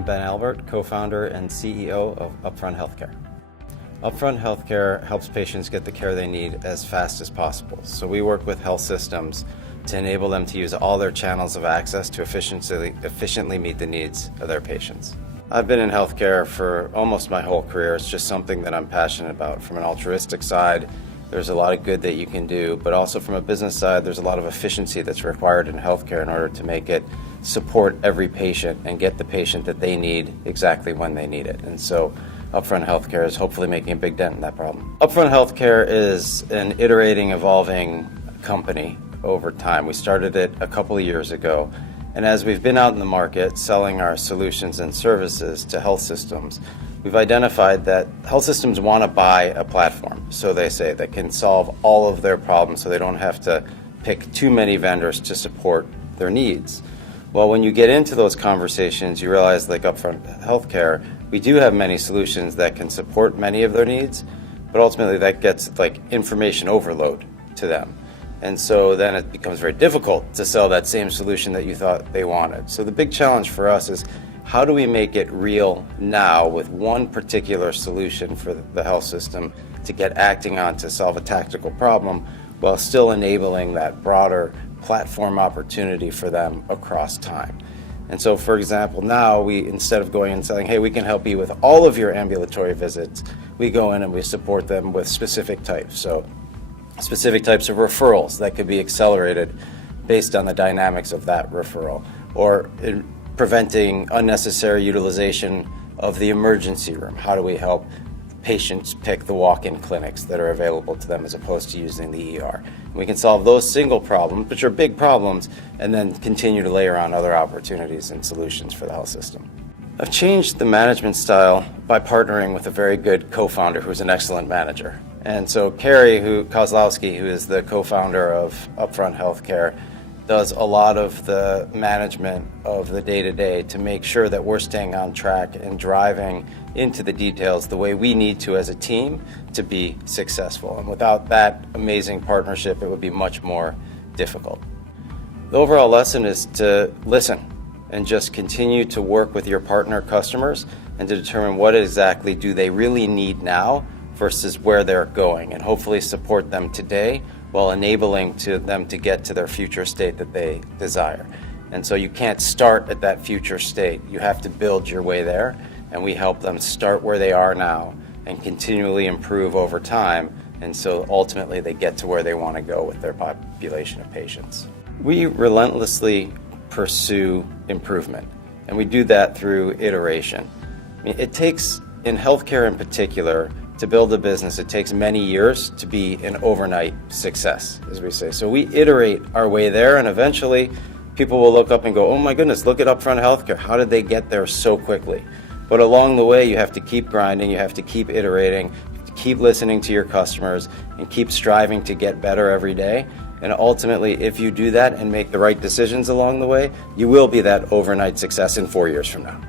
I'm Ben Albert, co-founder and CEO of Upfront Healthcare. Upfront Healthcare helps patients get the care they need as fast as possible. So we work with health systems to enable them to use all their channels of access to efficiently meet the needs of their patients. I've been in healthcare for almost my whole career. It's just something that I'm passionate about. From an altruistic side, there's a lot of good that you can do, but also from a business side, there's a lot of efficiency that's required in healthcare in order to make it support every patient and get the patient that they need exactly when they need it. And so Upfront Healthcare is hopefully making a big dent in that problem. Upfront Healthcare is an iterating, evolving company over time. We started it a couple of years ago, and as we've been out in the market selling our solutions and services to health systems, we've identified that health systems want to buy a platform, so they say, that can solve all of their problems so they don't have to pick too many vendors to support their needs. Well, when you get into those conversations, you realize, like Upfront Healthcare, we do have many solutions that can support many of their needs, but ultimately that gets like information overload to them. And so then it becomes very difficult to sell that same solution that you thought they wanted. So the big challenge for us is, how do we make it real now with one particular solution for the health system to get acting on to solve a tactical problem while still enabling that broader platform opportunity for them across time? And so, for example, now we, instead of going and saying, hey, we can help you with all of your ambulatory visits, we go in and we support them with specific types. So specific types of referrals that could be accelerated based on the dynamics of that referral, or preventing unnecessary utilization of the emergency room. How do we help patients pick the walk-in clinics that are available to them as opposed to using the ER? We can solve those single problems, which are big problems, and then continue to layer on other opportunities and solutions for the health system. I've changed the management style by partnering with a very good co-founder who's an excellent manager. And so Carrie Kozlowski, who is the co-founder of Upfront Healthcare, does a lot of the management of the day-to-day to make sure that we're staying on track and driving into the details the way we need to as a team to be successful. And without that amazing partnership, it would be much more difficult. The overall lesson is to listen and just continue to work with your partner customers and to determine what exactly do they really need now versus where they're going, and hopefully support them today while enabling them to get to their future state that they desire. And so you can't start at that future state. You have to build your way there, and we help them start where they are now and continually improve over time, and so ultimately they get to where they want to go with their population of patients. We relentlessly pursue improvement, and we do that through iteration. I mean, it takes, in healthcare in particular, to build a business, it takes many years to be an overnight success, as we say. So we iterate our way there, and eventually people will look up and go, oh my goodness, look at Upfront Healthcare. How did they get there so quickly? But along the way, you have to keep grinding, you have to keep iterating, you have to keep listening to your customers, and keep striving to get better every day. And ultimately, if you do that and make the right decisions along the way, you will be that overnight success in 4 years from now.